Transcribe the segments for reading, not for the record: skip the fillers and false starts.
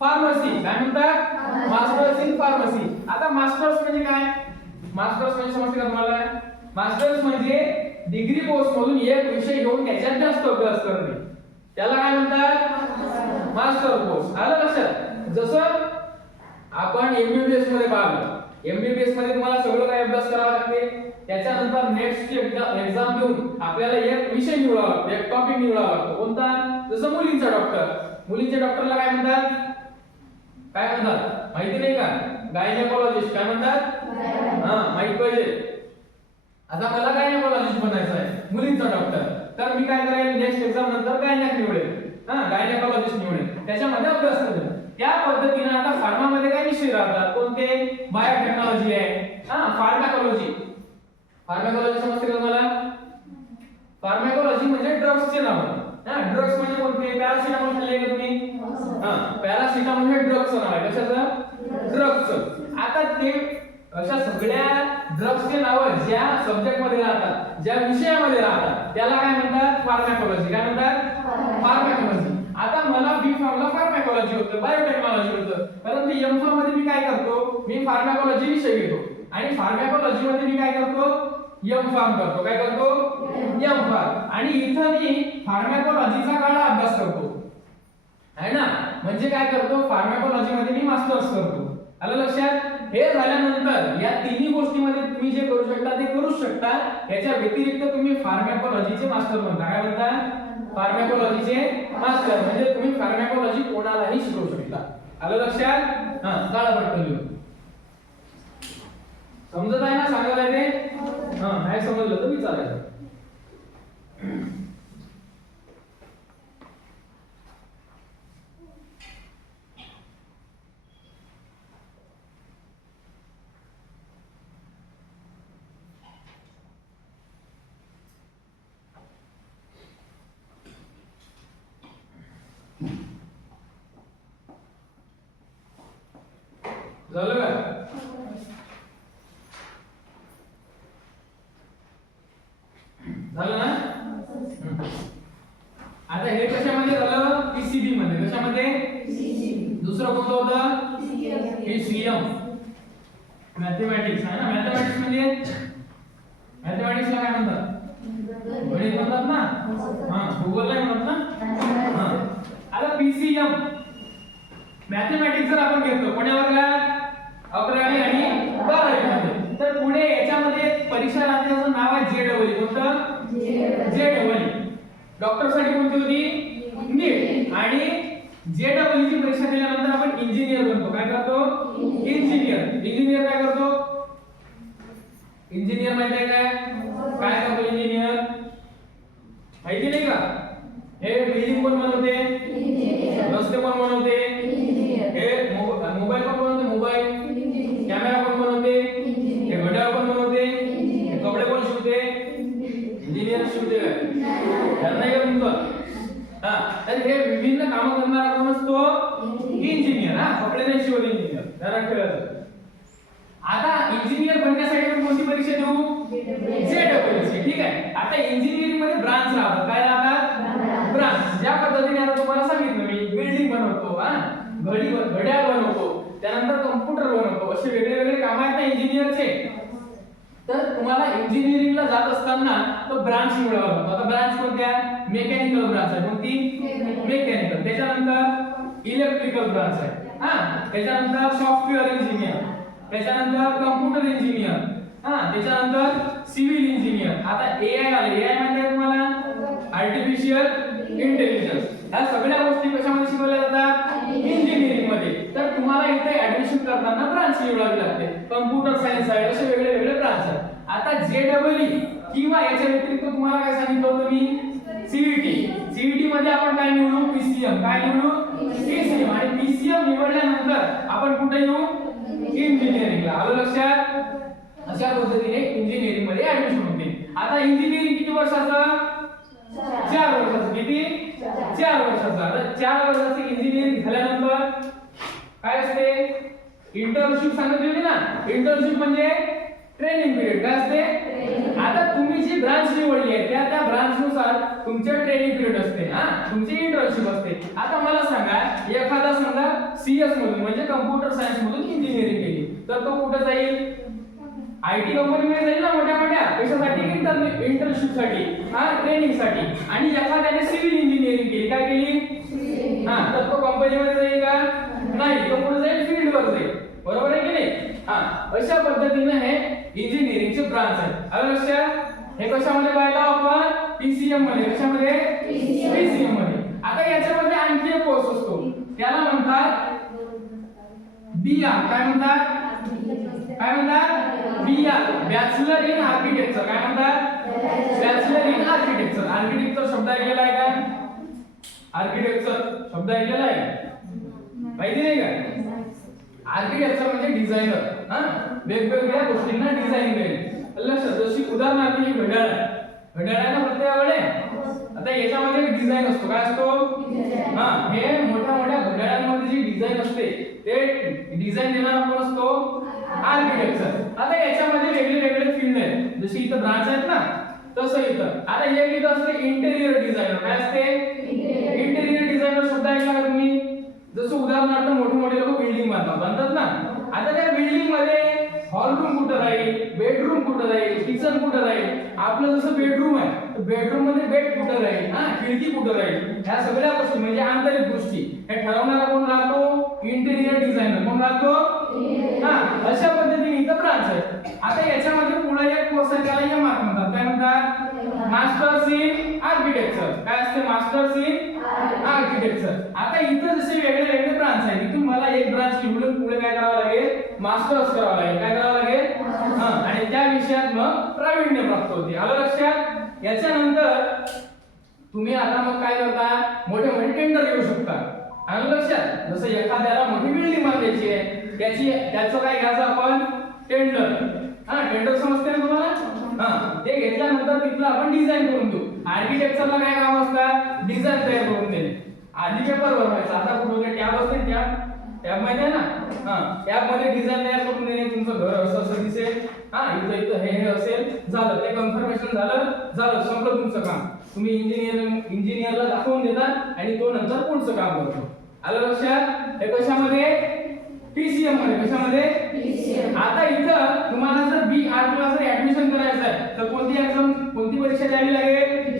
Pharmacy. काय म्हणतात? Masters in pharmacy. आता मास्टर्स म्हणजे काय? मास्टर्स म्हणजे समजते का तुम्हाला? मास्टर्स म्हणजे डिग्री कोर्स मधून एक विषय घेऊन त्याच्यात जास्त अभ्यास करणे, त्याला काय म्हणतात? Master course. आलं लक्षात? जसं आपण एमबीबीएस मध्ये पाहिलं, एमबीबीएस मध्ये तुम्हाला सगळं काय अभ्यास करावा लागते, त्याच्यानंतर नेक्स्ट एक्झाम देऊन आपल्याला एक विषय निवडावा लागतो, एक टॉपिक निवडावा लागतो. कोणता? जसं मुलींचा डॉक्टर. मुलींच्या डॉक्टरला काय म्हणतात? काय म्हणतात माहिती नाही का? गायनेकोलॉजिस्ट. काय म्हणतात? माहित पाहिजे. आता मला गायनेकोलॉजिस्ट बनायचं आहे, मुलींचा डॉक्टर, तर मी काय करेल? नेक्स्ट एक्झाम नंतर गायनेक निवडेल, गायनेकोलॉजिस्ट निवडेल, त्याच्यामध्ये अभ्यास करेल. त्या पद्धतीने आता फार्मा मध्ये काय विषय राहतात? कोणते? बायोटेक्नॉलॉजी आहे, फार्माकोलॉजी. फार्माकोलॉजी समजते का तुम्हाला? फार्माकोलॉजी म्हणजे ड्रग्सचे नाव. ड्रग्स म्हणजे कोणते? पॅरासिटामॉल खाल्ले का तुम्ही? पॅरासिटामॉल हे ड्रग्सचं नाव आहे. कशाचं? ड्रग्सचं. आता ते अशा सगळ्या ड्रग्सचे नाव ज्या सब्जेक्ट मध्ये राहतात, ज्या विषयामध्ये राहतात, त्याला काय म्हणतात? फार्माकोलॉजी. काय म्हणतात? फार्माकोलॉजी. आता मला बी फार्मला फार्माकोलॉजी होतं, बायोटेक्नॉलॉजी होतं, परंतु एम फार्म मध्ये मी काय करतो? मी फार्माकोलॉजी विषय घेतो आणि फार्माकोलॉजी मध्ये मी काय करतो? एम फार्म करतो. काय करतो? M farm. आणि इथं मी फार्माकोलॉजीचा काळा अभ्यास करतो, है ना? म्हणजे काय करतो? फार्माकोलॉजी मध्ये मी मास्टर्स करतो. आलं लक्षात? हे झाल्यानंतर या तिन्ही गोष्टींमध्ये तुम्ही जे करू शकता ते करू शकता. याच्या व्यतिरिक्त तुम्ही फार्माकोलॉजीचे मास्टर बनता. काय बनता? फार्माकोलॉजीचे मास्टर. म्हणजे तुम्ही फार्माकोलॉजी कोणालाही शिकवू शकता. आलं लक्षात? काळा पट्ट लिहून. समजत आहे ना सांगायला ते? नाही समजलं तर विचारायचं. झालं का? झालं ना? आता हे कशामध्ये झालं? पीसीबी मध्ये. कशामध्ये? दुसरं कोणतं होतं? पीसीएम. मॅथमॅटिक्स आहे ना? मॅथमॅटिक्स म्हणजे मॅथमॅटिक्सला काय म्हणतात? गणित म्हणतात ना? गुगल नाही म्हणत ना? आता पीसीएम मॅथमॅटिक्स जर आपण घेतलं कोण्या वर्गात? 11वी आणि 12वी मध्ये, तर पुढे याच्यामध्ये परीक्षा राहते, त्याचं नाव आहे जेडबल. कोणतं? जेडबल. डॉक्टर साठी कोणती होती? नीट. आणि जेडबल ची परीक्षा दिल्यानंतर आपण इंजिनियर बनतो. काय करतो? इंजिनियर. इंजिनियर काय करतो? इंजिनियर माहिती आहे काय करतो इंजिनियर? माहिती नाही का? हे बिल्डिंग कोण बनवते? रस्ते कोण बनवते? हे मोबाईल कोण बनवते? मोबाईल. कॅमेरा कोण बनवते? हे घड्याळ कोण बनवते? हे कपडे कोण शिवते? इंजिनियर शिवते. काय नाही का तुमचं? तर हे विभिन्न कामं करणारा कोण असतो? इंजिनियर. कपडे नाही शिवत इंजिनियर. ध्यानात ठेवायचं. आता इंजिनियर बनण्यासाठी आपण कोणती परीक्षा देऊ? जेडबलची. ठीक आहे. आता इंजिनिअरिंग मध्ये ब्रांच राहतात. काय राहतात? ब्रांच. ज्या पद्धतीने आता तुम्हाला सांगितलं मी, बिल्डिंग बनवतो, घड्याळ बनवतो, त्यानंतर कॉम्प्युटर बनवतो, असे वेगळे वेगळे काम आहेत ना इंजिनियरचे. तर तुम्हाला इंजिनिअरिंगला जात असताना तो ब्रांच निवडावा लागतो. आता ब्रांच कोणत्या? मेकॅनिकल ब्रांच आहे. कोणती? मेकॅनिकल. त्याच्यानंतर इलेक्ट्रिकल ब्रांच आहे. त्याच्यानंतर सॉफ्टवेअर इंजिनियर, त्याच्यानंतर कॉम्प्युटर इंजिनियर, त्याच्यानंतर सिव्हिल इंजिनियर. आता एआय आले. एआय म्हणजे तुम्हाला आर्टिफिशियल इंटेलिजन्स. ह्या सगळ्या गोष्टी कशामध्ये शिकवल्या जातात? इंजिनिअरिंग मध्ये. तर तुम्हाला इथे ऍडमिशन करताना ब्रांच निवडावी लागते. कॉम्प्युटर सायन्स आहे, असे वेगळे वेगळे ब्रांच आहेत. आता जेडबलई किंवा याच्या व्यतिरिक्त तुम्हाला काय सांगितलं होतं मी? सीईटी. सीईटी मध्ये आपण काय निवडू? पीसीएम. काय निवडू? पीसीएम. आणि पीसीएम निवडल्यानंतर आपण कुठे येऊ? इंजिनिअरिंगला. आलं लक्षात? अशा पद्धतीने इंजिनिअरिंग मध्ये ऍडमिशन होते. आता इंजिनिअरिंग किती वर्षाचं? 4 वर्षाचं. किती? 4 वर्षाचं. आता 4 वर्षाची इंजिनिअरिंग झाल्यानंतर काय असते? इंटर्नशिप सांगितलेली ना? इंटर्नशिप म्हणजे ट्रेनिंग पिरियड. काय असते? आता तुम्ही जी ब्रांच निवडली आहे त्या ब्रांच नुसार तुमचे ट्रेनिंग पिरियड असते. तुमची इंटर्नशिप असते. आता मला सांगा, एखादा समजा CS मधून म्हणजे कम्प्युटर सायन्स मधून इंजिनिअरिंग केली तर तो कुठे जाईल आयटी कंपनीमध्ये जाईल ना मोठ्या मोठ्या कशासाठी इंटर्नशिप साठी ट्रेनिंग साठी आणि एखाद्याने सिव्हिल इंजिनिअरिंग केली काय केली तर तो कंपनीमध्ये जाईल का नाही तो कुठे जाईल फील्डवर जाईल बरोबर आहे की नाही अशा पद्धतीने हे इंजिनिअरिंगचे ब्रांच आहेत आलं लक्षात हे कशामध्ये पाहिलं आपण पीसीएम मध्ये कशामध्ये पीसीएम मध्ये आता याच्यामध्ये आणखी एक कोर्स असतो त्याला म्हणतात बीआर काय म्हणतात बीआर बॅचलर इन आर्किटेक्चर काय म्हणतात बॅचलर इन आर्किटेक्चर आर्किटेक्चर शब्द ऐकलेला आहे का आर्किटेक्चर शब्द ऐकलेला आहे माहिती नाही का आर्किटेक्चर म्हणजे डिझायनर वेगवेगळ्या गोष्टींना डिझाइन करेल लक्षात जशी उदाहरणार्थ ही घड्याळ आहे ना प्रत्येकाकडे आता याच्यामध्ये एक डिझाइन असतो काय असतो हे मोठ्या मोठ्या घड्याळांमध्ये जी डिझाइन असते ते डिझाइन देणारा कोण असतो आर्किटेक्चर आता याच्यामध्ये वेगळे वेगळे फील्ड आहेत जशी इथं ब्रांच आहेत ना तसं इथं आता एक इथं असते इंटेरियर डिझायनर काय असते इंटेरियर डिझायनर शब्द ऐकला का तुम्ही जसं उदाहरणार्थ मोठे मोठे लोक बिल्डिंग बांधतात ना आता त्या बिल्डिंग मध्ये हॉल रूम कुठं राहील बेडरूम कुठं राहील किचन कुठं राहील आपलं जसं बेडरूम आहे तर बेडरूम मध्ये बेड कुठं राहील खिडकी कुठं राहील ह्या सगळ्या गोष्टी म्हणजे आंतरिक गोष्टी हे ठरवणारा कोण राहतो इंटेरियर डिझायनर कोण राहतो अशा पद्धतीने इथं ब्रांच आहे आता याच्यामध्ये पुढे एक कोर्स आहे त्याला एमआर म्हणतात काय म्हणतात मास्टर्स इन आर्किटेक्चर काय असते मास्टर्स इन आर्किटेक्चर आता इथं जसे वेगळे वेगळे ब्रांच आहेत इथून मला एक ब्रांच निवडून पुढे काय करावं लागेल मास्टर्स करावं लागेल काय करावं लागेल आणि त्या विषयात मग प्रावीण्य प्राप्त होते आलं लक्षात याच्यानंतर तुम्ही आता मग काय करता मोठे मोठे टेंडर घेऊ शकता आलं लक्षात जसं एखाद्याला मोठी बिल्डिंग बांधायची आहे त्याचं काय घ्यायचं आपण टेंडर टेंडर समजते ना तुम्हाला ते घेतल्यानंतर तिथलं आपण डिझाइन करून देऊ आर्किटेक्चरला काय काम असतात डिझाइन तयार करून देणे आधी पेपर भरवायचा आता कुठे टॅब असते टॅब माहिती आहे ना टॅब मध्ये डिझाइन तयार करून देणे तुमचं घर असं असं दिसेल इथं इथं हे असेल झालं ते कन्फर्मेशन झालं संपलं तुमचं काम तुम्ही इंजिनियरला दाखवून देता आणि तो नंतर पुढचं काम करतो आलं लक्षात हे कशामध्ये पीसीएम मध्ये कशामध्ये आता इथं तुम्हाला जर बी आर्टला जर ऍडमिशन करायचं आहे तर कोणती परीक्षा द्यावी लागेल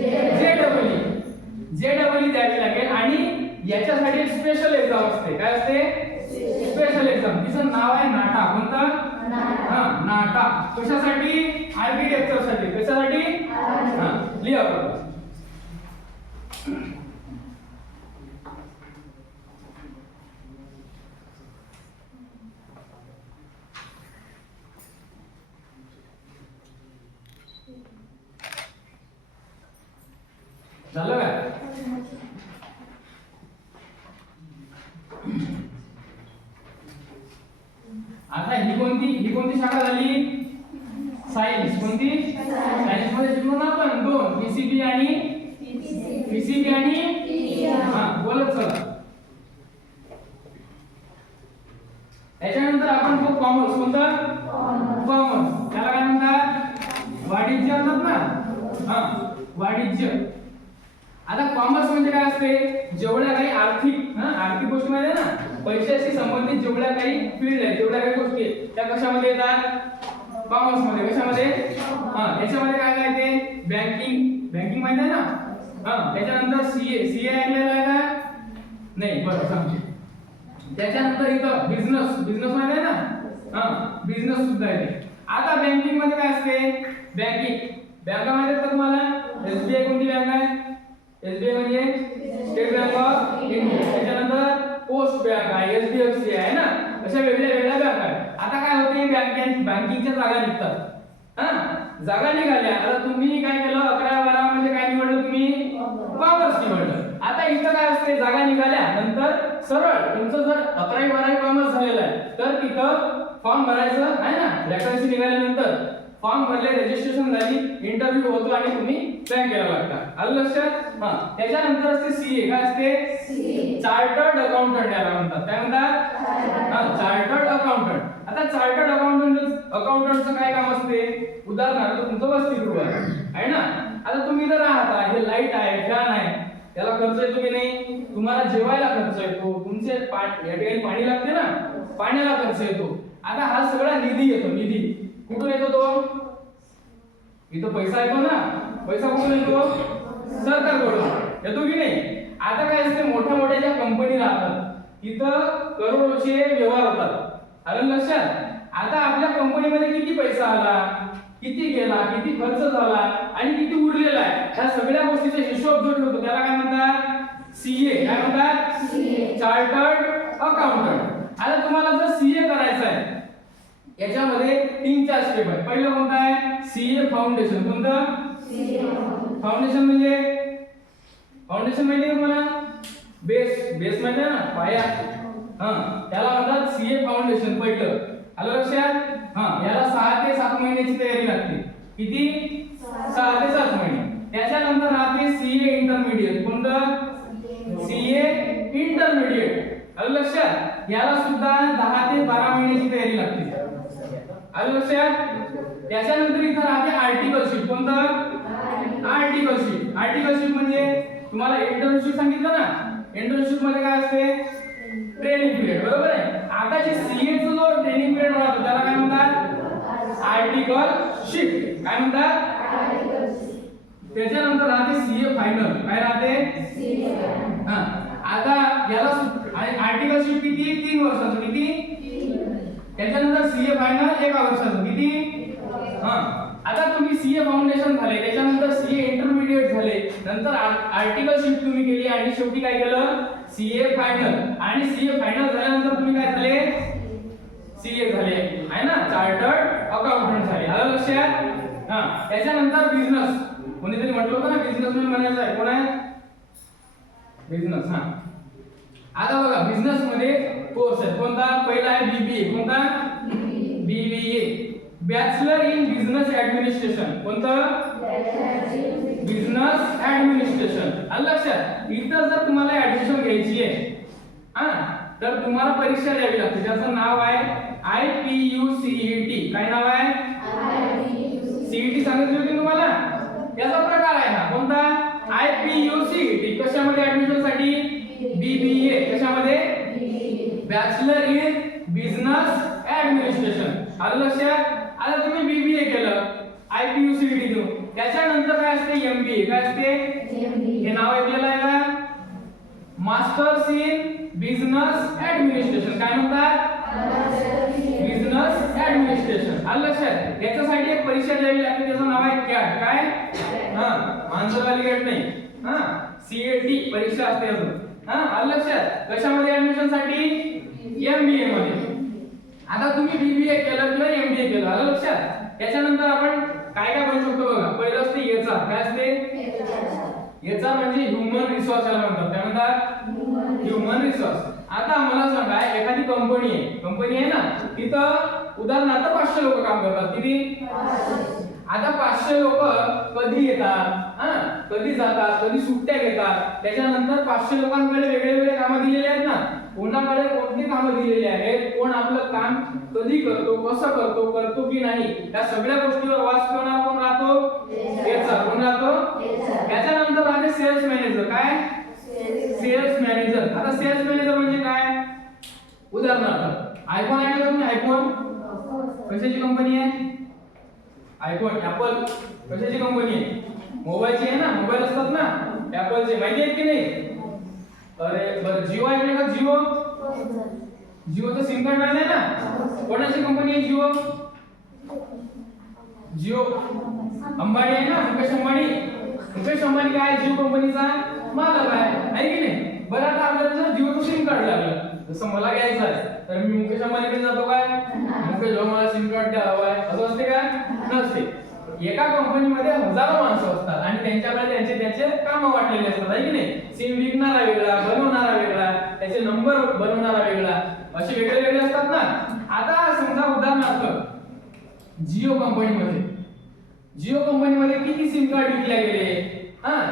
जेडब्ल्यू द्यावी लागेल आणि याच्यासाठी एक स्पेशल एक्झाम असते काय असते स्पेशल एक्झाम तिचं नाव आहे नाटा कोणतं नाटा कशासाठी आर्किटेक्चर साठी कशासाठी लिहा बरोबर झालं काय आता ही कोणती शाखा झाली सायन्स कोणती सायन्स मध्ये शिकलो ना आपण दोन पीसीबी आणि बोलत चला याच्यानंतर आपण तो कॉमर्स कोणता कॉमर्स त्याला काय म्हणतात वाणिज्य म्हणतात ना वाणिज्य आता कॉमर्स म्हणजे काय असते जेवढ्या काही आर्थिक गोष्टी मध्ये ना पैशाशी संबंधित जेवढ्या काही फील्ड आहेत जेवढ्या काही गोष्टी आहेत त्या कशामध्ये येतात कॉमर्स मध्ये कशामध्ये याच्यामध्ये काय काय ते बँकिंग माहिती आहे ना त्याच्यानंतर सीए ऐकलेलं आहे का नाही बरं सांगते त्याच्यानंतर इथं बिझनेस माहिती आहे ना बिझनेस सुद्धा येते आता बँकिंग मध्ये काय असते बँकामध्ये तर तुम्हाला एसबीआय कोणती बँक आहे एसबीआय म्हणजे स्टेट बँक ऑफ इंडिया त्याच्यानंतर पोस्ट बँक आहे एचडीएफसी आहे ना अशा वेगळ्या बँक आहेत आता काय होते बँकिंगच्या जागा निघतात जागा निघाल्या आता तुम्ही काय केलं 11-12 मध्ये काय निवडलं तुम्ही कॉमर्स निवडलं आता इथं काय असते जागा निघाल्या नंतर सरळ तुमचं जर 11-12 कॉमर्स झालेलं आहे तर तिथं फॉर्म भरायचं आहे ना वॅकन्सी निघाल्यानंतर फॉर्म भरले रजिस्ट्रेशन झाली इंटरव्ह्यू होतो आणि तुम्ही बँकेला लागता आलं लक्षात त्याच्यानंतर असते सीए काय असते चार्टर्ड अकाउंटंट याला म्हणतात काय म्हणतात चार्टर्ड अकाउंटंट आता चार्टर्ड अकाउंटंटचं काय काम असते उदाहरणार्थ तुमचं वसतिगृह आहे ना आता तुम्ही इथं राहता हे लाईट आहे फॅन आहे त्याला खर्च येतो की नाही? तुम्हाला जेवायला खर्च येतो, तुमचे या ठिकाणी पाणी लागते ना, पाण्याला खर्च येतो. आता हा सगळा निधी येतो. निधी कुठून येतो? तो इथं पैसा येतो ना, पैसा कुठून येतो? सरकारकडून येतो की नाही? आता काय असते, मोठ्या मोठ्या ज्या कंपनी राहतात तिथं करोडोचे व्यवहार होतात. आलं लक्षात? आता आपल्या कंपनीमध्ये किती पैसा आला, किती गेला, किती खर्च झाला आणि किती उरलेला आहे, ह्या सगळ्या गोष्टीचा हिशोब जो ठेवतो त्याला काय म्हणतात? सीए. काय म्हणतात? Chartered accountant. आता तुम्हाला जर सीए करायचं आहे याच्यामध्ये 3-4 स्टेप आहेत. पहिलं कोणतं आहे? CA foundation. कोणतं? फाउंडेशन म्हणजे फाउंडेशन माहिती आहे तुम्हाला? बेस माहिती आहे ना, पाया. त्याला म्हणतात सीए फाउंडेशन. पहिलं आलं लक्षात? याला 6 ते 7 महिन्याची तयारी लागते. किती? 6 ते 7 महिने. त्याच्यानंतर राहते सीए इंटरमिडिएट. कोणतं? CA intermediate. आलं लक्षात? याला सुद्धा 10 ते 12 महिन्याची तयारी लागते. आलं लक्षात? त्याच्यानंतर इथं राहते आर्टिकलशिप. कोणतं? आर्टिकलशिप. आर्टिकलशिप म्हणजे तुम्हाला इंटर्नशिप सांगितलं ना, इंटर्नशिप मध्ये काय असते? Training period. बरोबर आहे? आता जे सीए चा जो ट्रेनिंग पिरियड राहतो त्याला काय म्हणतात? आर्टिकलशिप. काय म्हणतात? त्याच्यानंतर राहते सीए फायनल. काय राहते? आता याला आर्टिकलशिप किती? 3 वर्षाचं. किती? त्याच्यानंतर सीए फायनल 1 वर्षाचं. किती? आता तुम्ही सीए फाउंडेशन झाले, त्याच्यानंतर सीए इंटरमिडिएट झाले, नंतर आर्टिकलशिप तुम्ही केली आणि शेवटी काय केलं? CA final. आणि सीए फायनल झाल्यानंतर तुम्ही काय झाले? सीए झाले आहे ना, चार्टर्ड अकाउंटंट झाले. आलं लक्षात? त्याच्यानंतर बिझनेस. कोणीतरी म्हटलं होतं ना बिझनेसमॅन म्हणायचं आहे. कोण आहे? बिझनेस. आता बघा बिझनेस मध्ये कोर्स आहे. कोणता? पहिला आहे बीबीए. कोणता? BBA, bachelor in business administration. कोणतं? Business administration. आलं लक्षात? इथं जर तुम्हाला ऍडमिशन घ्यायची आहे तर तुम्हाला परीक्षा द्यावी लागते. त्याचं नाव आहे IPUCET. काय नाव आहे? सीईटी. सांगितलं होतं तुम्हाला? याचा प्रकार आहे हा. कोणता? IPUCET. कशामध्ये ऍडमिशन साठी? बीबीए. कशामध्ये? Bachelor in business administration. आलं लक्षात? आता तुम्ही बीबीए केलं IPUCET देऊन, त्याच्यानंतर काय असते? एमबीए. काय असते? हे नाव ऐकलेलं आहे का? Masters in business administration. काय म्हणतात? Business administration. आलं लक्षात? याच्यासाठी एक परीक्षा द्यावी लागते. त्याचं नाव आहे कॅट. काय? माणसावाली कॅट नाही, सीएटी परीक्षा असते अजून. आलं लक्षात? कशामध्ये ऍडमिशन साठी? एमबीए मध्ये. आता तुम्ही बीबीए केलं किंवा एमबीए केलं. आलं लक्षात? त्याच्यानंतर आपण काय काय बनू शकतो बघा. पहिलं असते एचआर. काय असते? एचआर म्हणजे ह्युमन रिसोर्स याला म्हणतात. काय म्हणतात? Human resource. आता मला सांगा, एखादी कंपनी आहे ना, तिथं उदाहरणार्थ 500 लोक काम करतात. किती? आता 500 लोक कधी येतात, कधी जातात, कधी सुट्ट्या घेतात. त्याच्यानंतर 500 लोकांकडे वेगळे कामं दिलेले आहेत ना, कोणाकडे कोणती कामं दिलेली आहेत, कोण आपलं काम कधी करतो, कसं करतो की नाही, या सगळ्या गोष्टीवर वाच ठेवणार कोण राहतो? एचआर. कोण राहतो? त्याच्यानंतर राहते सेल्स मॅनेजर. काय? Sales manager. आता सेल्स मॅनेजर म्हणजे काय? उदाहरणार्थ आयफोन आहे का तुम्ही? आयफोन कशाची कंपनी आहे? आयफोन. ऍपल कशाची कंपनी आहे? मोबाईलची आहे ना, मोबाईल असतात ना ऍपलचे. माहिती आहेत की नाही? अरे बरं, जिओ ऐकले का? जिओचं सिम कार्ड आहे ना, कोणाची कंपनी आहे? जिओ. अंबानी आहे ना, मुकेश अंबानी. मुकेश अंबानी काय? जिओ कंपनीचा मालक आहे की नाही? बरं, आता आपल्याला जर जिओचं सिम कार्ड लागलं, जसं मला घ्यायचं आहे, तर मी मुकेश अंबानीकडे जातो. काय? मुकेश भाऊ मला सिम कार्ड द्या हवाय, असं असते का? नसते. एका कंपनीमध्ये हजारो माणसं असतात आणि त्यांच्याकडे त्यांचे कामं वाटलेले असतात, आहे की नाही? सिम विकणारा वेगळा, बनवणारा वेगळा, त्याचे नंबर बनवणारा वेगळा, असे वेगळे वेगळे असतात ना. आता समजा उदाहरणार्थ जिओ कंपनीमध्ये किती सिम कार्ड विकले गेले,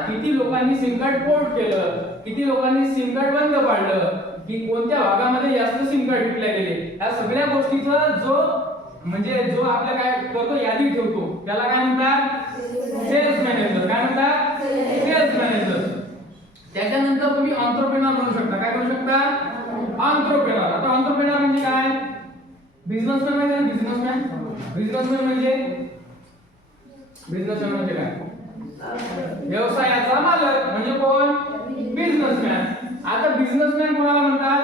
किती लोकांनी सिम कार्ड पोर्ट केलं, किती लोकांनी सिम कार्ड बंद पाडलं, की कोणत्या भागामध्ये जास्त सिम कार्ड विकले गेले, या सगळ्या गोष्टीचा जो आपल्या काय करतो, यादी ठेवतो, त्याला काय म्हणतात? Sales manager. काय म्हणतात? Sales manager. त्याच्यानंतर तुम्ही एंटरप्रेन्योर बनू शकता. काय बनू शकता? एंटरप्रेन्योर. आता एंटरप्रेन्योर म्हणजे काय? बिझनेसमॅन म्हणजे बिझनेसमॅन. बिझनेसमॅन म्हणजे काय? व्यवसायाचा मालक म्हणजे कोण? बिझनेसमॅन. आता बिझनेसमॅन कोणाला म्हणतात?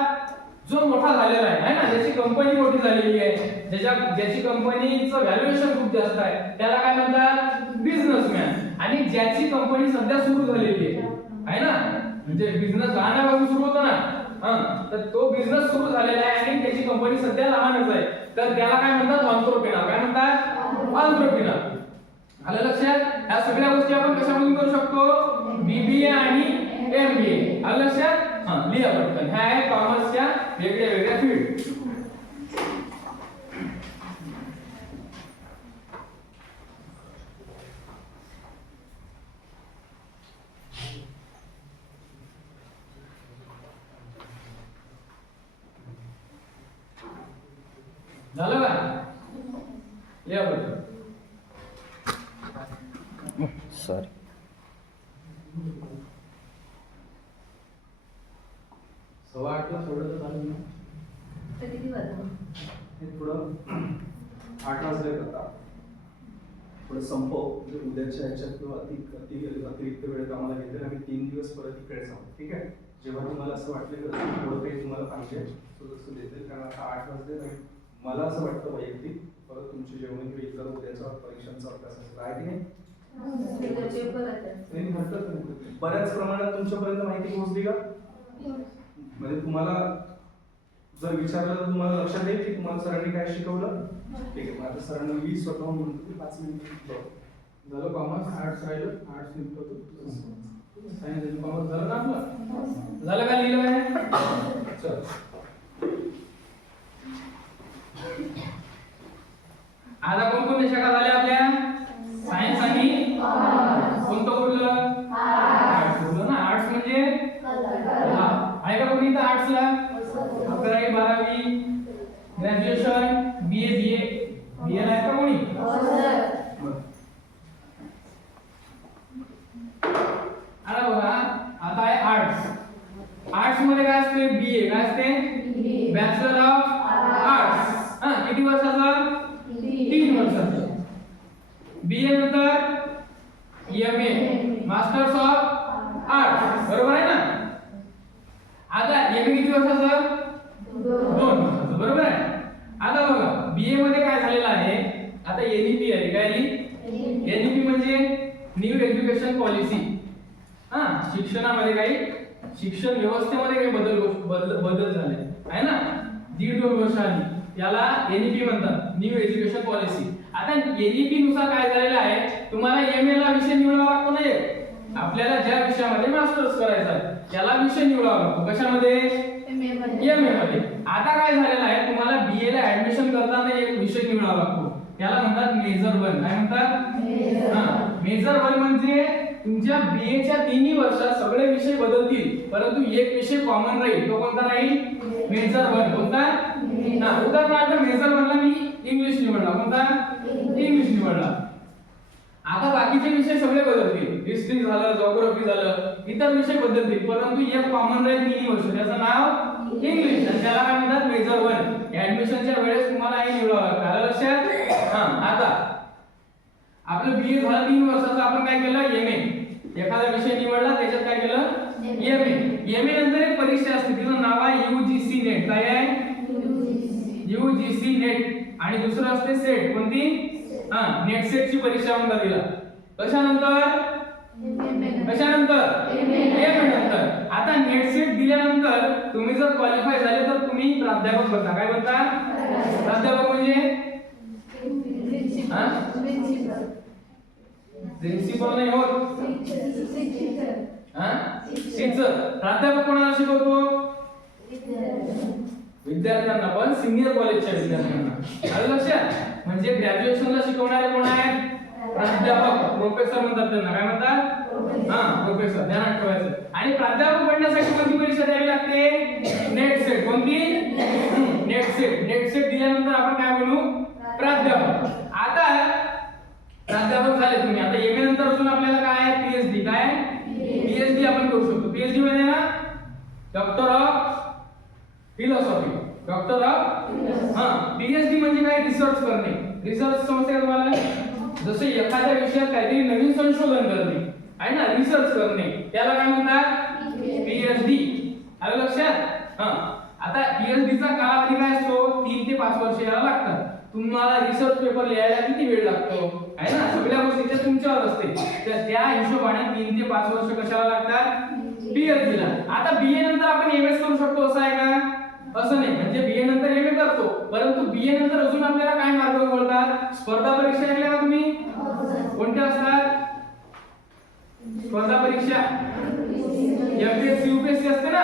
जो मोठा झालेला आहे ना, ज्याची कंपनी मोठी झालेली आहे, ज्याची कंपनीचं व्हॅल्युएशन खूप जास्त आहे, त्याला काय म्हणतात? बिझनेसमॅन. आणि ज्याची कंपनी सध्या सुरू झालेली आहे ना, म्हणजे बिझनेस लहानापासून सुरू होतो ना, तर तो बिझनेस सुरू झालेला आहे आणि त्याची कंपनी सध्या लहानच आहे, तर त्याला काय म्हणतात? एंटरप्रेन्योर. काय म्हणतात? एंटरप्रेन्योर. आलं लक्षात? ह्या सगळ्या गोष्टी आपण कशामधून करू शकतो? बीबीए आणि एमबीए. आलं लक्षात? लिहा पटकन. ह्या आहे कॉमर्सच्या वेगळ्या वेगळ्या फील्ड. झालं का? लिहा पटकन. सॉरी. सव्वा आठला सोडलं चालेल ना? किती वाजता? हे थोडं 8 वाजले आता थोडं संपव, म्हणजे उद्याच्या ह्याच्यात किंवा अतिरिक्त वेळेत आम्हाला घेतले. आम्ही 3 दिवस परत इकडे जाऊ. ठीक आहे? जेव्हा तुम्हाला असं वाटलं की थोडं काही तुम्हाला पाहिजे तसं देतील, कारण आता 8 वाजले. आणि मला असं वाटतं वैयक्तिक परत तुमची जेवण किंवा इतर उद्याचा परीक्षांचा अभ्यास असेल आहे की नाही? बऱ्याच प्रमाणात तुमच्यापर्यंत माहिती पोहोचली का? म्हणजे तुम्हाला जर विचारलं तर तुम्हाला लक्षात येईल की तुम्हाला सरांनी काय शिकवलं? ठीक आहे. आता सरांनी 20 स्वतःहून म्हणतो की 5 मिनिट झालं. कॉमर्स आर्ट्स राहिलं. आर्ट्स निघतो. सायन्स आणि कॉमर्स झालं ना आपलं? झालं का? लिहिलं आहे? चल. आता कोणकोणत्या शाखा झाल्या आपल्या? सायन्स आणि कोणतं उरलं? आर्ट्स उरलं ना. आर्ट्स म्हणजे आहे का कोणी इथं आर्ट्सला? 11वी 12वी ग्रॅज्युएशन बीए आहे का कोणी? आता बघा, आता आहे आर्ट्स. आर्ट्स मध्ये काय असते? बीए. काय असते? Bachelor of arts. किती वर्षाचं? 3 वर्षाचं. बीए नंतर एमए मास्टर्स ऑफ आर्ट्स. बरोबर आहे ना? आता एमए किती वर्षाचं? 2 वर्षाचं. बरोबर आहे. आता बघा, बीए मध्ये काय झालेलं आहे? आता एनईपी आहे. काय एनईपी म्हणजे न्यू एज्युकेशन पॉलिसी. शिक्षणामध्ये काही शिक्षण व्यवस्थेमध्ये काही बदल झाले आहे ना, 1.5-2 वर्षांनी. याला एनईपी म्हणतात, न्यू एज्युकेशन पॉलिसी. आता एनईपी नुसार काय झालेलं आहे? तुम्हाला एमए ला विषय निवडावा लागतो नाही. आपल्याला ज्या विषयामध्ये मास्टर्स करायचा आहे त्याला विषय निवडावा लागतो. कशामध्ये? एमए मध्ये. आता काय झालेलं आहे? तुम्हाला बीए ला ऍडमिशन करताना एक विषय निवडावा लागतो. त्याला म्हणतात मेजर 1. काय म्हणतात? मेजर 1 म्हणजे तुमच्या बीए च्या 3 वर्षात सगळे विषय बदलतील, परंतु एक विषय कॉमन राहील. तो कोणता राहील? मेजर 1. कोणता? उदाहरणार्थ मेजर 1 ला मी इंग्लिश निवडला. कोणता? इंग्लिश निवडला. आता बाकीचे विषय सगळे बदलतील. हिस्ट्री झालं, जिओग्राफी झालं, इतर विषय बदलतील, परंतु एक कॉमन राहील 3 वर्ष. त्याचं नाव इंग्लिश. आणि त्याला काय म्हणतात? मेजर 1. ऍडमिशनच्या वेळेस तुम्हाला हे निवडावं लागतं. आलं लक्षात? आता आपलं बीए झालं 3 वर्षाचं. आपण काय केलं? एमए. एखादा विषय निवडला, त्याच्यात काय केलं? एमए नंतर एक परीक्षा असते, तिचं नाव आहे यूजीसी नेट. काय आहे? UGC net. आणि दुसरं असते सेट. कोणती? नेट सेटची परीक्षा म्हणतात तिला. कशानंतर? एमए नंतर. आता नेट सेट दिल्यानंतर तुम्ही जर क्वालिफाय झाले तर तुम्ही प्राध्यापक बनता. काय बनता? प्राध्यापक म्हणजे प्रिन्सिपल नाही होत. शिक्षक. प्राध्यापक कोणाला शिकवतो? विद्यार्थ्यांना, पण सिनियर कॉलेजच्या विद्यार्थ्यांना. आलं लक्षात? म्हणजे ग्रॅज्युएशनला शिकवणारे कोण आहेत? प्राध्यापक. प्रोफेसर म्हणतात त्यांना. काय म्हणतात? प्रोफेसर. ध्यानात ठेवायचं. आणि प्राध्यापक बनण्यासाठी कोणती परीक्षा द्यावी लागते? NET SET. कोणती? NET SET. नेट सेट दिल्यानंतर आपण काय बनू? प्राध्यापक. आता प्राध्यापक झाले तुम्ही. आता एमए नंतर अजून आपल्याला काय आहे? पीएचडी. काय? पीएचडी आपण करू शकतो. PhD doctor of philosophy, doctor of PhD म्हणजे काय? रिसर्च करणे. रिसर्च समजते का तुम्हाला? जसे एखाद्या विषयात काहीतरी नवीन संशोधन करणे आहे ना, रिसर्च करणे, त्याला काय म्हणतात? पीएचडी. आलं लक्षात? आता पीएचडी चा कालावधी काय असतो? 3 ते 5 वर्ष याला लागतात. तुम्हाला रिसर्च पेपर लिहायला किती वेळ लागतो आहे ना, सगळ्या गोष्टी तुमच्यावर असते. तर त्या हिशोबाने 3 ते 5 वर्ष कशाला लागतात? पीएचडी ला. आता बीए नंतर आपण एमएस करू शकतो असं आहे का? असं नाही. म्हणजे बीए नंतर एमए करतो, परंतु बीए नंतर अजून आपल्याला काय मार्ग उघडतात? स्पर्धा परीक्षा ऐकल्या का तुम्ही? कोणत्या असतात स्पर्धा परीक्षा? एमपीएससी यूपीएससी असते ना.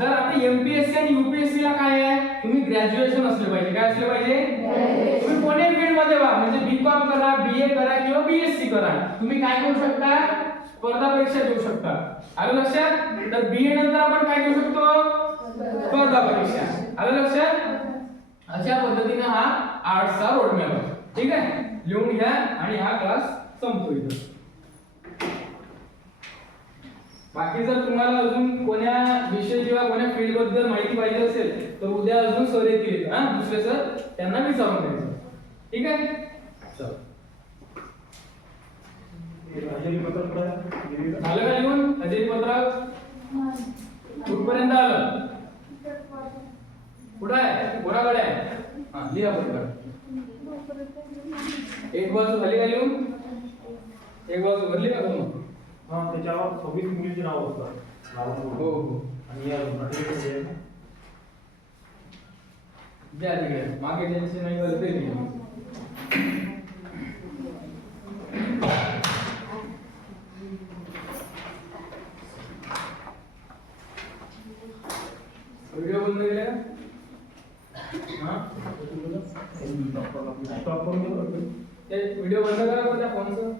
तर आता एमपीएससी आणि यूपीएससी ला काय आहे? तुम्ही ग्रॅज्युएशन असले पाहिजे. काय असले पाहिजे? तुम्ही कोणत्याही फील्ड मध्ये व्हा, म्हणजे बीकॉम करा, बीए करा किंवा बीएससी करा, तुम्ही काय करू शकता? स्पर्धा परीक्षा देऊ शकता. आलं लक्षात? तर बीए नंतर आपण काय देऊ शकतो? स्पर्धा परीक्षा. आलं लक्षात? अशा पद्धतीने हा आर्ट्सचा रोड मॅप आहे. ठीक आहे, लिहून घ्या आणि हा क्लास संपतो इथं. बाकी जर तुम्हाला अजून कोण्या विषय किंवा कोण्या फील्ड बद्दल माहिती पाहिजे असेल तर उद्या अजून सर येतील, दुसरे सर, त्यांना विचारून घ्यायचं. ठीक आहे, चल. झालं का लिहून हजेरी पत्रक? कुठपर्यंत आलं? कुठं आहे? कोणाकडे आहे? लिहा पटकन. एक बाजू झाली का लिहून? एक बाजू भरली का तुम्ही? त्याच्यावर 26 मुलींचे नाव असतात. हो हो. आणि या रुग्णालयामध्ये द्या द्या, मागे ज्यांचे नाही झाले ते लिहा. व्हिडिओ बंद केला का? स्टॉप करून ते व्हिडिओ बंद करा त्या फोनचं.